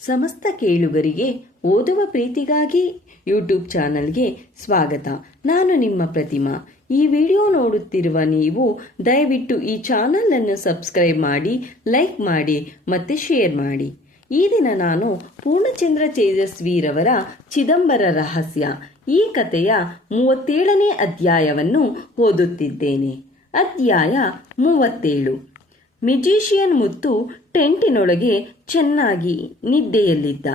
ಸಮಸ್ತ ಕೇಳುಗರಿಗೆ ಓದುವ ಪ್ರೀತಿಗಾಗಿ ಯೂಟ್ಯೂಬ್ ಚಾನಲ್ಗೆ ಸ್ವಾಗತ. ನಾನು ನಿಮ್ಮ ಪ್ರತಿಮಾ. ಈ ವಿಡಿಯೋ ನೋಡುತ್ತಿರುವ ನೀವು ದಯವಿಟ್ಟು ಈ ಚಾನಲ್ ಅನ್ನು ಸಬ್ಸ್ಕ್ರೈಬ್ ಮಾಡಿ, ಲೈಕ್ ಮಾಡಿ ಮತ್ತೆ ಶೇರ್ ಮಾಡಿ. ಈ ದಿನ ನಾನು ಪೂರ್ಣಚಂದ್ರ ತೇಜಸ್ವಿರವರ ಚಿದಂಬರ ರಹಸ್ಯ, ಈ ಕಥೆಯ ಮೂವತ್ತೇಳನೇ ಅಧ್ಯಾಯವನ್ನು ಓದುತ್ತಿದ್ದೇನೆ. ಅಧ್ಯಾಯ ಮೂವತ್ತೇಳು. ಮೆಜಿಷಿಯನ್ ಮುತ್ತು ಟೆಂಟಿನೊಳಗೆ ಚೆನ್ನಾಗಿ ನಿದ್ದೆಯಲ್ಲಿದ್ದ.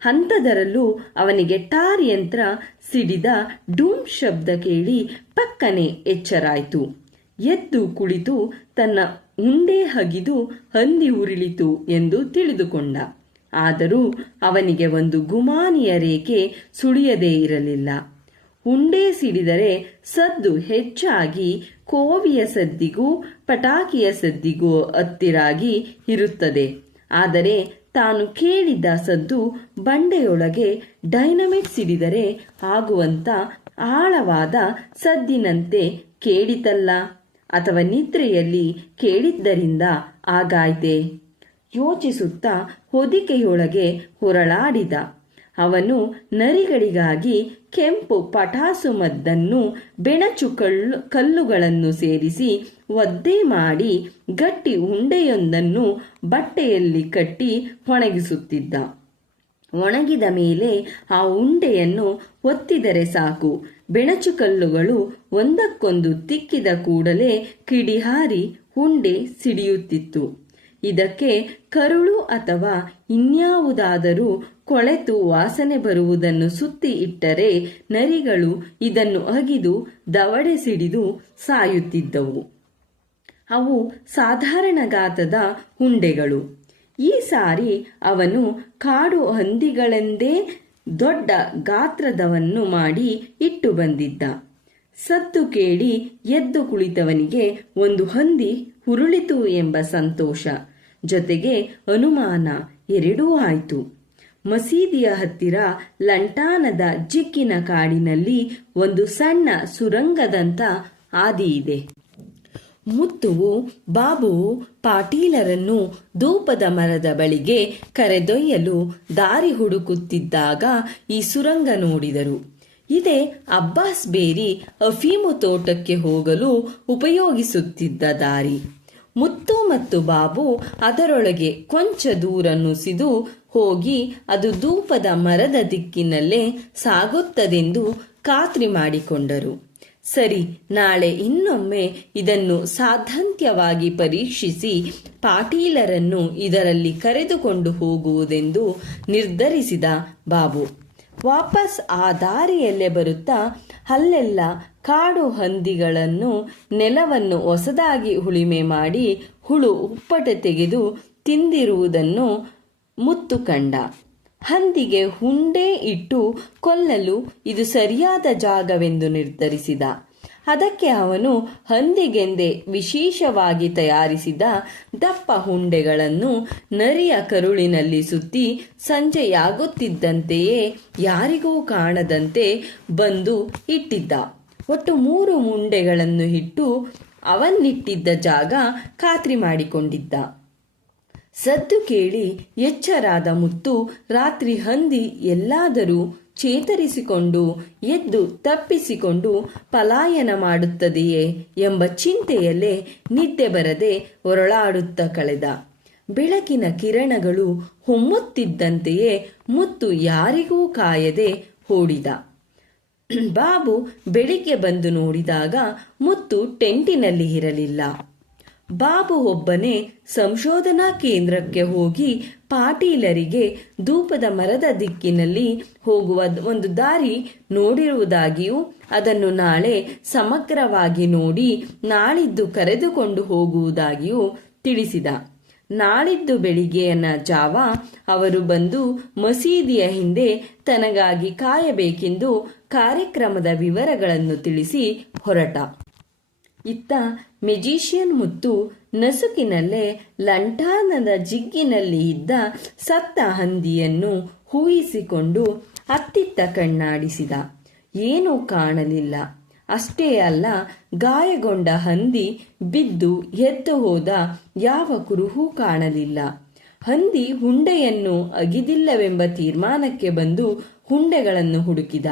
ಹಂತದರಲ್ಲೂ ಅವನಿಗೆ ಟಾರ್ ಯಂತ್ರ ಸಿಡಿದ ಡೂಮ್ ಶಬ್ದ ಕೇಳಿ ಪಕ್ಕನೆ ಎಚ್ಚರಾಯಿತು. ಎದ್ದು ಕುಳಿತು ತನ್ನ ಉಂಡೆ ಹಗಿದು ಹಂದಿ ಉರುಳಿತು ಎಂದು ತಿಳಿದುಕೊಂಡ. ಆದರೂ ಅವನಿಗೆ ಒಂದು ಗುಮಾನಿಯ ರೇಖೆ ಸುಳಿಯದೇ ಇರಲಿಲ್ಲ. ಉಂಡೆ ಸಿಡಿದರೆ ಸದ್ದು ಹೆಚ್ಚಾಗಿ ಕೋವಿಯ ಸದ್ದಿಗೂ ಪಟಾಕಿಯ ಸದ್ದಿಗೂ ಹತ್ತಿರಾಗಿ ಇರುತ್ತದೆ. ಆದರೆ ತಾನು ಕೇಳಿದ್ದ ಸದ್ದು ಬಂಡೆಯೊಳಗೆ ಡೈನಮಿಟ್ ಸಿಡಿದರೆ ಆಗುವಂತ ಆಳವಾದ ಸದ್ದಿನಂತೆ ಕೇಳಿತಲ್ಲ ಅಥವಾ ನಿದ್ರೆಯಲ್ಲಿ ಕೇಳಿದ್ದರಿಂದ ಆಗಾಯ್ತೆ. ಯೋಚಿಸುತ್ತಾ ಹೊದಿಕೆಯೊಳಗೆ ಹೊರಳಾಡಿದ ಅವನು ನರಿಗಳಿಗಾಗಿ ಕೆಂಪು ಪಟಾಸು ಮದ್ದನ್ನು, ಬೆಣಚು ಕಲ್ಲು, ಕಲ್ಲುಗಳನ್ನು ಸೇರಿಸಿ ಒದ್ದೆ ಮಾಡಿ ಗಟ್ಟಿ ಉಂಡೆಯೊಂದನ್ನು ಬಟ್ಟೆಯಲ್ಲಿ ಕಟ್ಟಿ ಒಣಗಿಸುತ್ತಿದ್ದ. ಒಣಗಿದ ಮೇಲೆ ಆ ಉಂಡೆಯನ್ನು ಒತ್ತಿದರೆ ಸಾಕು. ಬೆಣಚು ಕಲ್ಲುಗಳು ಒಂದಕ್ಕೊಂದು ತಿಕ್ಕಿದ ಕೂಡಲೇ ಕಿಡಿಹಾರಿ ಉಂಡೆ ಸಿಡಿಯುತ್ತಿತ್ತು. ಇದಕ್ಕೆ ಕರುಳು ಅಥವಾ ಇನ್ಯಾವುದಾದರೂ ಕೊಳೆತು ವಾಸನೆ ಬರುವುದನ್ನು ಸುತ್ತಿ ಇಟ್ಟರೆ ನರಿಗಳು ಇದನ್ನು ಅಗಿದು ದವಡೆ ಸಿಡಿದು ಸಾಯುತ್ತಿದ್ದವು. ಅವು ಸಾಧಾರಣ ಗಾತದ ಹುಂಡೆಗಳು. ಈ ಸಾರಿ ಅವನು ಕಾಡು ಹಂದಿಗಳೆಂದೇ ದೊಡ್ಡ ಗಾತ್ರದವನ್ನು ಮಾಡಿ ಇಟ್ಟು ಬಂದಿದ್ದ. ಸತ್ತು ಕೇಳಿ ಎದ್ದು ಕುಳಿತವನಿಗೆ ಒಂದು ಹಂದಿ ಹುರುಳಿತು ಎಂಬ ಸಂತೋಷ. ಜೊತೆಗೆ ಅನುಮಾನ ಎರಡೂ ಆಯಿತು. ಮಸೀದಿಯ ಹತ್ತಿರ ಲಂಟಾನದ ಜಿಕ್ಕಿನ ಕಾಡಿನಲ್ಲಿ ಒಂದು ಸಣ್ಣ ಸುರಂಗದಂತ ಹಾದಿ ಇದೆ. ಮುತ್ತುವು ಬಾಬುವು ಪಾಟೀಲರನ್ನು ಧೂಪದ ಮರದ ಬಳಿಗೆ ಕರೆದೊಯ್ಯಲು ದಾರಿ ಹುಡುಕುತ್ತಿದ್ದಾಗ ಈ ಸುರಂಗ ನೋಡಿದರು. ಇದೇ ಅಬ್ಬಾಸ್ ಬೇರಿ ಅಫೀಮು ತೋಟಕ್ಕೆ ಹೋಗಲು ಉಪಯೋಗಿಸುತ್ತಿದ್ದ ದಾರಿ. ಮುತ್ತು ಮತ್ತು ಬಾಬು ಅದರೊಳಗೆ ಕೊಂಚ ದೂರ ನುಸಿದು ಹೋಗಿ ಅದು ಧೂಪದ ಮರದ ದಿಕ್ಕಿನಲ್ಲೇ ಸಾಗುತ್ತದೆಂದು ಖಾತ್ರಿ ಮಾಡಿಕೊಂಡರು. ಸರಿ, ನಾಳೆ ಇನ್ನೊಮ್ಮೆ ಇದನ್ನು ಸಾಧಂತ್ಯವಾಗಿ ಪರೀಕ್ಷಿಸಿ ಪಾಟೀಲರನ್ನು ಇದರಲ್ಲಿ ಕರೆದುಕೊಂಡು ಹೋಗುವುದೆಂದು ನಿರ್ಧರಿಸಿದ ಬಾಬು. ವಾಪಸ್ ಆ ದಾರಿಯಲ್ಲೇ ಬರುತ್ತಾ ಅಲ್ಲೆಲ್ಲ ಕಾಡು ಹಂದಿಗಳನ್ನು ನೆಲವನ್ನು ಹೊಸದಾಗಿ ಉಳಿಮೆ ಮಾಡಿ ಹುಳು ಉಪ್ಪಟೆ ತೆಗೆದು ತಿಂದಿರುವುದನ್ನು ಮುತ್ತು ಕಂಡ. ಹಂದಿಗೆ ಹುಂಡೆ ಇಟ್ಟು ಕೊಲ್ಲಲು ಇದು ಸರಿಯಾದ ಜಾಗವೆಂದು ನಿರ್ಧರಿಸಿದ. ಅದಕ್ಕೆ ಅವನು ಹಂದಿಗೆಂದೇ ವಿಶೇಷವಾಗಿ ತಯಾರಿಸಿದ ದಪ್ಪ ಹುಂಡೆಗಳನ್ನು ನರಿಯ ಕರುಳಿನಲ್ಲಿ ಸುತ್ತಿ ಸಂಜೆಯಾಗುತ್ತಿದ್ದಂತೆಯೇ ಯಾರಿಗೂ ಕಾಣದಂತೆ ಬಂದು ಇಟ್ಟಿದ್ದ. ಒಟ್ಟು ಮೂರು ಮುಂಡೆಗಳನ್ನು ಇಟ್ಟು ಅವನ್ನಿಟ್ಟಿದ್ದ ಜಾಗ ಖಾತ್ರಿ ಮಾಡಿಕೊಂಡಿದ್ದ. ಸದ್ದು ಕೇಳಿ ಎಚ್ಚರಾದ ಮುತ್ತು ರಾತ್ರಿ ಹಂದಿ ಎಲ್ಲಾದರೂ ಚೇತರಿಸಿಕೊಂಡು, ಎದ್ದು ತಪ್ಪಿಸಿಕೊಂಡು ಪಲಾಯನ ಮಾಡುತ್ತದೆಯೇ ಎಂಬ ಚಿಂತೆಯಲ್ಲೇ ನಿದ್ದೆ ಬರದೆ ಹೊರಳಾಡುತ್ತ ಕಳೆದ. ಬೆಳಕಿನ ಕಿರಣಗಳು ಹೊಮ್ಮುತ್ತಿದ್ದಂತೆಯೇ ಮುತ್ತು ಯಾರಿಗೂ ಕಾಯದೆ ಓಡಿದ ಬಾಬು ಬೆಳಿಗ್ಗೆ ಬಂದು ನೋಡಿದಾಗ ಮುತ್ತು ಟೆಂಟಿನಲ್ಲಿ ಇರಲಿಲ್ಲ. ಬಾಬು ಒಬ್ಬನೇ ಸಂಶೋಧನಾ ಕೇಂದ್ರಕ್ಕೆ ಹೋಗಿ ಪಾಟೀಲರಿಗೆ ಧೂಪದ ಮರದ ದಿಕ್ಕಿನಲ್ಲಿ ಹೋಗುವ ಒಂದು ದಾರಿ ನೋಡಿರುವುದಾಗಿಯೂ ಅದನ್ನು ನಾಳೆ ಸಮಗ್ರವಾಗಿ ನೋಡಿ ನಾಳಿದ್ದು ಕರೆದುಕೊಂಡು ಹೋಗುವುದಾಗಿಯೂ ತಿಳಿಸಿದ. ನಾಳಿದ್ದು ಬೆಳಿಗ್ಗೆಯನ್ನ ಜಾವ ಅವರು ಬಂದು ಮಸೀದಿಯ ಹಿಂದೆ ತನಗಾಗಿ ಕಾಯಬೇಕೆಂದು ಕಾರ್ಯಕ್ರಮದ ವಿವರಗಳನ್ನು ತಿಳಿಸಿ ಹೊರಟ. ಇತ್ತ ಮೆಜಿಷಿಯನ್ ಮುತ್ತು ನಸುಕಿನಲ್ಲೇ ಲಂಟಾನದ ಜಿಗ್ಗಿನಲ್ಲಿ ಇದ್ದ ಸತ್ತ ಹಂದಿಯನ್ನು ಹೂಯಿಸಿಕೊಂಡು ಅತ್ತಿತ್ತ ಕಣ್ಣಾಡಿಸಿದ. ಏನೂ ಕಾಣಲಿಲ್ಲ. ಅಷ್ಟೇ ಅಲ್ಲ, ಗಾಯಗೊಂಡ ಹಂದಿ ಬಿದ್ದು ಎದ್ದು ಹೋದ ಯಾವ ಕುರುಹೂ ಕಾಣಲಿಲ್ಲ. ಹಂದಿ ಹುಂಡೆಯನ್ನು ಅಗಿದಿಲ್ಲವೆಂಬ ತೀರ್ಮಾನಕ್ಕೆ ಬಂದು ಹುಂಡೆಗಳನ್ನು ಹುಡುಕಿದ.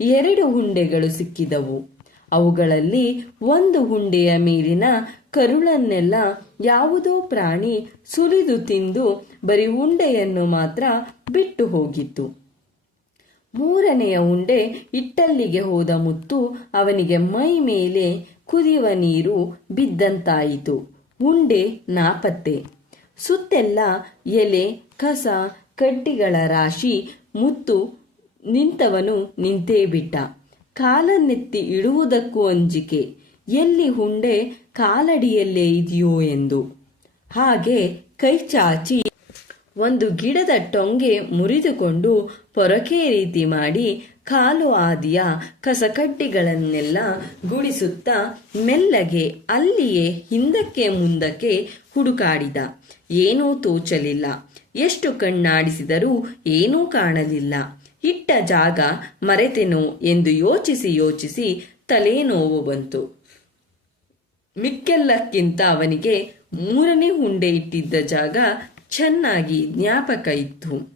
ಎರಡು ಹುಂಡೆಗಳು ಸಿಕ್ಕಿದವು. ಅವುಗಳಲ್ಲಿ ಒಂದು ಹುಂಡೆಯ ಮೇಲಿನ ಕರುಳನ್ನೆಲ್ಲ ಯಾವುದೋ ಪ್ರಾಣಿ ಸುಲಿದು ತಿಂದು ಬರೀ ಉಂಡೆಯನ್ನು ಮಾತ್ರ ಬಿಟ್ಟು ಹೋಗಿತ್ತು. ಮೂರನೆಯ ಉಂಡೆ ಇಟ್ಟಲ್ಲಿಗೆ ಹೋದ ಮುತ್ತು ಅವನಿಗೆ ಮೈ ಮೇಲೆ ಕುದಿಯುವ ನೀರು ಬಿದ್ದಂತಾಯಿತು. ಉಂಡೆ ನಾಪತ್ತೆ. ಸುತ್ತೆಲ್ಲ ಎಲೆ, ಕಸ, ಕಡ್ಡಿಗಳ ರಾಶಿ ಮುತ್ತು ನಿಂತವನು ನಿಂತೇ ಬಿಟ್ಟ. ಕಾಲನ್ನೆತ್ತಿ ಇಡುವುದಕ್ಕೂ ಅಂಜಿಕೆ, ಎಲ್ಲಿ ಹುಂಡೆ ಕಾಲಡಿಯಲ್ಲೇ ಇದೆಯೋ ಎಂದು. ಹಾಗೆ ಕೈ ಚಾಚಿ ಒಂದು ಗಿಡದ ಟೊಂಗೆ ಮುರಿದುಕೊಂಡು ಪೊರಕೆ ರೀತಿ ಮಾಡಿ ಕಾಲು ಆದಿಯ ಕಸಕಡ್ಡಿಗಳನ್ನೆಲ್ಲ ಗುಡಿಸುತ್ತಾ ಮೆಲ್ಲಗೆ ಅಲ್ಲಿಯೇ ಹಿಂದಕ್ಕೆ ಮುಂದಕ್ಕೆ ಹುಡುಕಾಡಿದ. ಏನೂ ತೋಚಲಿಲ್ಲ. ಎಷ್ಟು ಕಣ್ಣಾಡಿಸಿದರೂ ಏನೂ ಕಾಣಲಿಲ್ಲ. ಇಟ್ಟ ಜಾಗ ಮರೆತೆನೋ ಎಂದು ಯೋಚಿಸಿ ಯೋಚಿಸಿ ತಲೆನೋವು ಬಂತು. ಮಿಕ್ಕೆಲ್ಲಕ್ಕಿಂತ ಅವನಿಗೆ ಮೂರನೇ ಹುಂಡೆ ಇಟ್ಟಿದ್ದ ಜಾಗ ಚೆನ್ನಾಗಿ ಜ್ಞಾಪಕ ಇತ್ತು.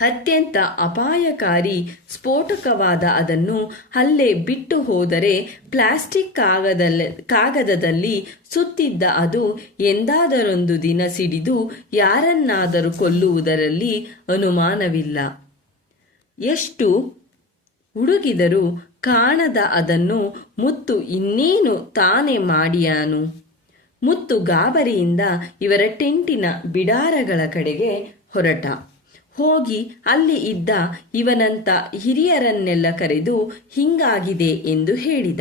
ಅತ್ಯಂತ ಅಪಾಯಕಾರಿ, ಸ್ಫೋಟಕವಾದ ಅದನ್ನು ಅಲ್ಲೇ ಬಿಟ್ಟು ಹೋದರೆ ಪ್ಲಾಸ್ಟಿಕ್ ಕಾಗದಲ್ಲ ಕಾಗದದಲ್ಲಿ ಸುತ್ತಿದ್ದ ಅದು ಎಂದಾದರೊಂದು ದಿನ ಸಿಡಿದು ಯಾರನ್ನಾದರೂ ಕೊಲ್ಲುವುದರಲ್ಲಿ ಅನುಮಾನವಿಲ್ಲ. ಎಷ್ಟು ಹುಡುಗಿದರೂ ಕಾಣದ ಅದನ್ನು ಮುತ್ತು ಇನ್ನೇನು ತಾನೇ ಮಾಡಿಯಾನು? ಮುತ್ತು ಗಾಬರಿಯಿಂದ ಇವರ ಟೆಂಟಿನ ಬಿಡಾರಗಳ ಕಡೆಗೆ ಹೊರಟ. ಹೋಗಿ ಅಲ್ಲಿ ಇದ್ದ ಇವನಂತ ಹಿರಿಯರನ್ನೆಲ್ಲ ಕರೆದು ಹಿಂಗಾಗಿದೆ ಎಂದು ಹೇಳಿದ.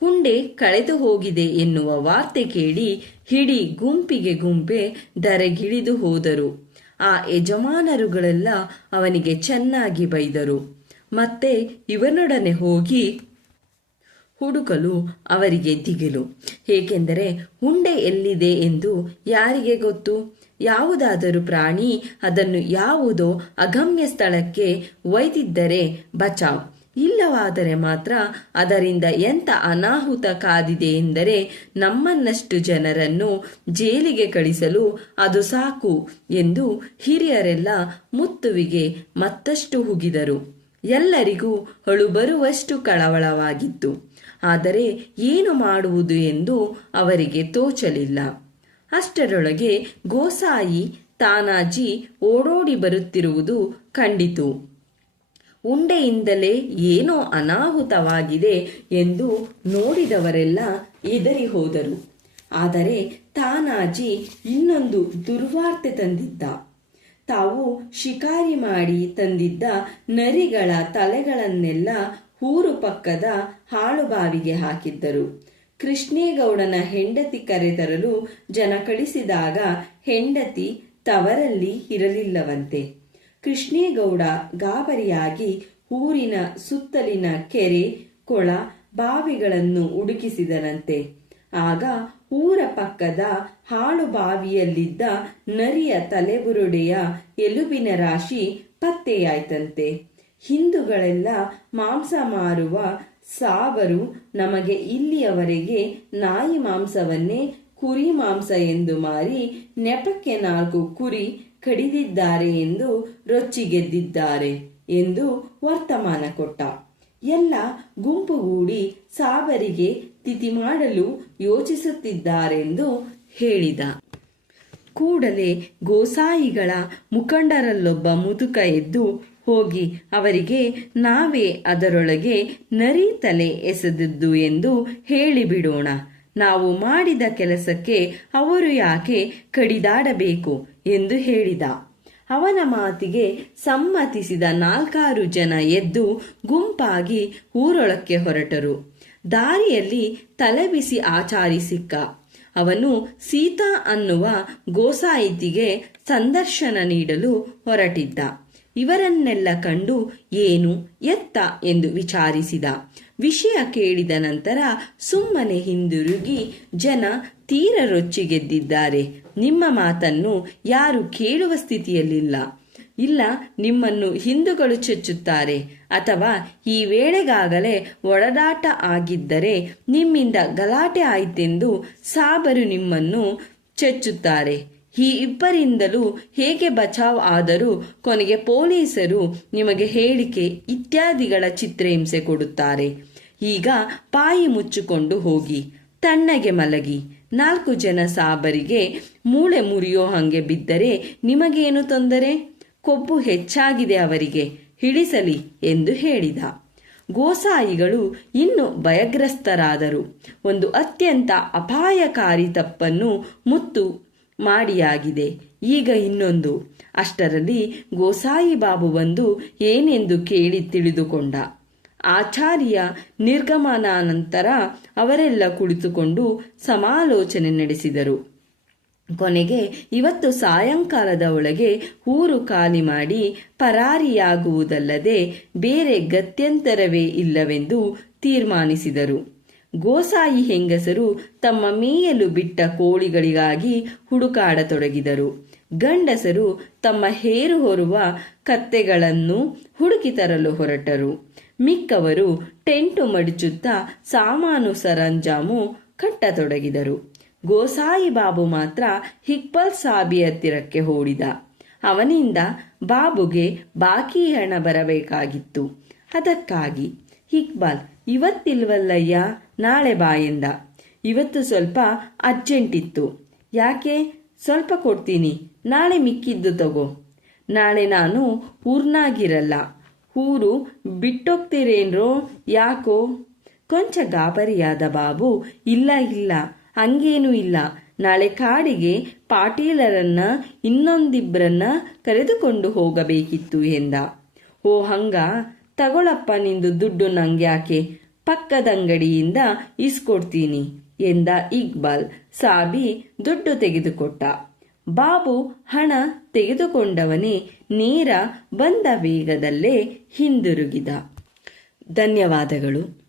ಹುಂಡೆ ಕಳೆದು ಹೋಗಿದೆ ಎನ್ನುವ ವಾರ್ತೆ ಕೇಳಿ ಹಿಡಿ ಗುಂಪಿಗೆ ಗುಂಪೆ ದರೆಗಿಳಿದು ಹೋದರು. ಆ ಯಜಮಾನರುಗಳೆಲ್ಲ ಅವನಿಗೆ ಚೆನ್ನಾಗಿ ಬೈದರು. ಮತ್ತೆ ಇವನೊಡನೆ ಹೋಗಿ ಹುಡುಕಲು ಅವರಿಗೆ ದಿಗಿಲು. ಏಕೆಂದರೆ ಹುಂಡೆ ಎಲ್ಲಿದೆ ಎಂದು ಯಾರಿಗೆ ಗೊತ್ತು? ಯಾವುದಾದರೂ ಪ್ರಾಣಿ ಅದನ್ನು ಯಾವುದೋ ಅಗಮ್ಯ ಸ್ಥಳಕ್ಕೆ ಒಯ್ದಿದ್ದರೆ ಬಚಾವ್. ಇಲ್ಲವಾದರೆ ಮಾತ್ರ ಅದರಿಂದ ಎಂಥ ಅನಾಹುತ ಕಾದಿದೆ ಎಂದರೆ ನಮ್ಮನ್ನಷ್ಟು ಜನರನ್ನು ಜೈಲಿಗೆ ಕಳಿಸಲು ಅದು ಸಾಕು ಎಂದು ಹಿರಿಯರೆಲ್ಲ ಮುತ್ತುವಿಗೆ ಮತ್ತಷ್ಟು ಹುಗಿದರು. ಎಲ್ಲರಿಗೂ ಹೊಳು ಬರುವಷ್ಟು ಕಳವಳವಾಗಿತ್ತು. ಆದರೆ ಏನು ಮಾಡುವುದು ಎಂದು ಅವರಿಗೆ ತೋಚಲಿಲ್ಲ. ಅಷ್ಟರೊಳಗೆ ಗೋಸಾಯಿ ತಾನಾಜಿ ಓಡೋಡಿ ಬರುತ್ತಿರುವುದು ಕಂಡಿತು. ಉಂಡೆಯಿಂದಲೇ ಏನೋ ಅನಾಹುತವಾಗಿದೆ ಎಂದು ನೋಡಿದವರೆಲ್ಲ ಎದರಿ ಹೋದರು. ಆದರೆ ತಾನಾಜಿ ಇನ್ನೊಂದು ದುರ್ವಾರ್ತೆ ತಂದಿದ್ದ. ತಾವು ಶಿಕಾರಿ ಮಾಡಿ ತಂದಿದ್ದ ನರಿಗಳ ತಲೆಗಳನ್ನೆಲ್ಲ ಊರು ಪಕ್ಕದ ಹಾಳುಬಾವಿಗೆ ಹಾಕಿದ್ದರು. ಕೃಷ್ಣೇಗೌಡನ ಹೆಂಡತಿ ಕರೆತರಲು ಜನ ಕಳಿಸಿದಾಗ ಹೆಂಡತಿ ತವರಲ್ಲಿ ಇರಲಿಲ್ಲವಂತೆ. ಕೃಷ್ಣೇಗೌಡ ಗಾಬರಿಯಾಗಿ ಊರಿನ ಸುತ್ತಲಿನ ಕೆರೆ, ಕೊಳ, ಬಾವಿಗಳನ್ನು ಹುಡುಕಿಸಿದನಂತೆ. ಆಗ ಊರ ಪಕ್ಕದ ಹಾಳು ಬಾವಿಯಲ್ಲಿದ್ದ ನರಿಯ ತಲೆಬುರುಡೆಯ ಎಲುಬಿನ ರಾಶಿ ಪತ್ತೆಯಾಯ್ತಂತೆ. ಹಿಂದೂಗಳೆಲ್ಲ ಮಾಂಸ ಮಾರುವ ಸಾವರು ನಮಗೆ ಇಲ್ಲಿಯವರೆಗೆ ನಾಯಿ ಮಾಂಸವನ್ನೇ ಕುರಿ ಮಾಂಸ ಎಂದು ಮಾರಿ ನೆಪಕ್ಕೆ ನಾಲ್ಕು ಕುರಿ ಕಡಿದಿದ್ದಾರೆ ಎಂದು ರೊಚ್ಚಿಗೆದ್ದಿದ್ದಾರೆ ಎಂದು ವರ್ತಮಾನ ಕೊಟ್ಟ. ಎಲ್ಲ ಗುಂಪುಗೂಡಿ ಸಾವರಿಗೆ ತಿಥಿ ಮಾಡಲು ಯೋಚಿಸುತ್ತಿದ್ದಾರೆಂದು ಹೇಳಿದ. ಕೂಡಲೇ ಗೋಸಾಯಿಗಳ ಮುಖಂಡರಲ್ಲೊಬ್ಬ ಮುದುಕ ಎದ್ದು ಹೋಗಿ ಅವರಿಗೆ ನಾವೇ ಅದರೊಳಗೆ ನರಿ ತಲೆ ಎಸೆದದ್ದು ಎಂದು ಹೇಳಿಬಿಡೋಣ. ನಾವು ಮಾಡಿದ ಕೆಲಸಕ್ಕೆ ಅವರು ಯಾಕೆ ಕಡಿದಾಡಬೇಕು ಎಂದು ಹೇಳಿದ. ಅವನ ಮಾತಿಗೆ ಸಮ್ಮತಿಸಿದ ನಾಲ್ಕಾರು ಜನ ಎದ್ದು ಗುಂಪಾಗಿ ಊರೊಳಕ್ಕೆ ಹೊರಟರು. ದಾರಿಯಲ್ಲಿ ತಲೆಬಿಸಿ ಆಚಾರಿ ಸಿಕ್ಕ ಅವನು ಸೀತಾ ಅನ್ನುವ ಗೋಸಾಯಿತಿಗೆ ಸಂದರ್ಶನ ನೀಡಲು ಹೊರಟಿದ್ದ. ಇವರನ್ನೆಲ್ಲ ಕಂಡು ಏನು, ಎತ್ತ ಎಂದು ವಿಚಾರಿಸಿದ. ವಿಷಯ ಕೇಳಿದ ನಂತರ ಸುಮ್ಮನೆ ಹಿಂದಿರುಗಿ ಜನ ತೀರ ರೊಚ್ಚಿಗೆದ್ದಿದ್ದಾರೆ ನಿಮ್ಮ ಮಾತನ್ನು ಯಾರು ಕೇಳುವ ಸ್ಥಿತಿಯಲ್ಲಿಲ್ಲ. ಇಲ್ಲ, ನಿಮ್ಮನ್ನು ಹಿಂದೂಗಳು ಚುಚ್ಚುತ್ತಾರೆ. ಅಥವಾ ಈ ವೇಳೆಗಾಗಲೇ ಒಡದಾಟ ಆಗಿದ್ದರೆ ನಿಮ್ಮಿಂದ ಗಲಾಟೆ ಆಯಿತೆಂದು ಸಾಬರು ನಿಮ್ಮನ್ನು ಚಚ್ಚುತ್ತಾರೆ. ಈ ಇಬ್ಬರಿಂದಲೂ ಹೇಗೆ ಬಚಾವ್ ಆದರೂ ಕೊನೆಗೆ ಪೊಲೀಸರು ನಿಮಗೆ ಹೇಳಿಕೆ ಇತ್ಯಾದಿಗಳ ಚಿತ್ರಹಿಂಸೆ ಕೊಡುತ್ತಾರೆ. ಈಗ ಪಾಯಿ ಮುಚ್ಚಿಕೊಂಡು ಹೋಗಿ. ತಣ್ಣಗೆ ಮಲಗಿ. ನಾಲ್ಕು ಜನ ಸಾಬರಿಗೆ ಮೂಳೆ ಮುರಿಯೋ ಹಂಗೆ ಬಿದ್ದರೆ ನಿಮಗೇನು ತೊಂದರೆ? ಕೊಬ್ಬು ಹೆಚ್ಚಾಗಿದೆ ಅವರಿಗೆ. ಹಿಡಿಸಲಿ ಎಂದು ಹೇಳಿದ. ಗೋಸಾಯಿಗಳು ಇನ್ನು ಭಯಗ್ರಸ್ತರಾದರು. ಒಂದು ಅತ್ಯಂತ ಅಪಾಯಕಾರಿ ತಪ್ಪನ್ನು ಮುತ್ತು ಮಾಡಿಯಾಗಿದೆ. ಈಗ ಇನ್ನೊಂದು. ಅಷ್ಟರಲ್ಲಿ ಗೋಸಾಯಿ ಬಾಬು ಬಂದು ಏನೆಂದು ಕೇಳಿ ತಿಳಿದುಕೊಂಡ. ಆಚಾರ್ಯ ನಿರ್ಗಮನಾನಂತರ ಅವರೆಲ್ಲ ಕುಳಿತುಕೊಂಡು ಸಮಾಲೋಚನೆ ನಡೆಸಿದರು. ಕೊನೆಗೆ ಇವತ್ತು ಸಾಯಂಕಾಲದ ಒಳಗೆ ಊರು ಖಾಲಿ ಮಾಡಿ ಪರಾರಿಯಾಗುವುದಲ್ಲದೆ ಬೇರೆ ಗತ್ಯಂತರವೇ ಇಲ್ಲವೆಂದು ತೀರ್ಮಾನಿಸಿದರು. ಗೋಸಾಯಿ ಹೆಂಗಸರು ತಮ್ಮ ಮೇಯಲು ಬಿಟ್ಟ ಕೋಳಿಗಳಿಗಾಗಿ ಹುಡುಕಾಡತೊಡಗಿದರು. ಗಂಡಸರು ತಮ್ಮ ಹೇರು ಹೊರುವ ಕತ್ತೆಗಳನ್ನು ಹುಡುಕಿ ತರಲು ಹೊರಟರು. ಮಿಕ್ಕವರು ಟೆಂಟು ಮಡಿಚುತ್ತಾ ಸಾಮಾನು ಸರಂಜಾಮು ಕಟ್ಟತೊಡಗಿದರು. ಗೋಸಾಯಿ ಬಾಬು ಮಾತ್ರ ಹಿಕ್ಬಲ್ ಸಾಬಿ ಹತ್ತಿರಕ್ಕೆ ಓಡಿದ. ಅವನಿಂದ ಬಾಬುಗೆ ಬಾಕಿ ಹಣ ಬರಬೇಕಾಗಿತ್ತು. ಅದಕ್ಕಾಗಿ ಇಕ್ಬಾಲ್ ಇವತ್ತಿಲ್ವಲ್ಲಯ್ಯ, ನಾಳೆ ಬಾ ಎಂದ. ಇವತ್ತು ಸ್ವಲ್ಪ ಅರ್ಜೆಂಟ್ ಇತ್ತು. ಯಾಕೆ? ಸ್ವಲ್ಪ ಕೊಡ್ತೀನಿ. ನಾಳೆ ಮಿಕ್ಕಿದ್ದು ತಗೋ. ನಾಳೆ ನಾನು ಊರ್ನಾಗಿರಲ್ಲ ಊರು ಬಿಟ್ಟೋಗ್ತೀರೇನ್ರೋ? ಯಾಕೋ? ಕೊಂಚ ಗಾಬರಿಯಾದ ಬಾಬು, ಇಲ್ಲ ಇಲ್ಲ. ಹಂಗೇನೂ ಇಲ್ಲ. ನಾಳೆ ಕಾಡಿಗೆ ಪಾಟೀಲರನ್ನ ಇನ್ನೊಂದಿಬ್ಬರನ್ನ ಕರೆದುಕೊಂಡು ಹೋಗಬೇಕಿತ್ತು ಎಂದ. ಓ ಹಂಗ. ತಗೊಳಪ್ಪ ನಿಂದು ದುಡ್ಡು ನಂಗ್ಯಾಕೆ ಪಕ್ಕದಂಗಡಿಯಿಂದ ಇಸ್ಕೊಡ್ತೀನಿ ಎಂದ ಇಕ್ಬಾಲ್. ಸಾಬಿ ದುಡ್ಡು ತೆಗೆದುಕೊಟ್ಟ. ಬಾಬು ಹಣ ತೆಗೆದುಕೊಂಡವನೇ ನೇರ ಬಂದ ವೇಗದಲ್ಲೇ ಹಿಂದಿರುಗಿದ. ಧನ್ಯವಾದಗಳು.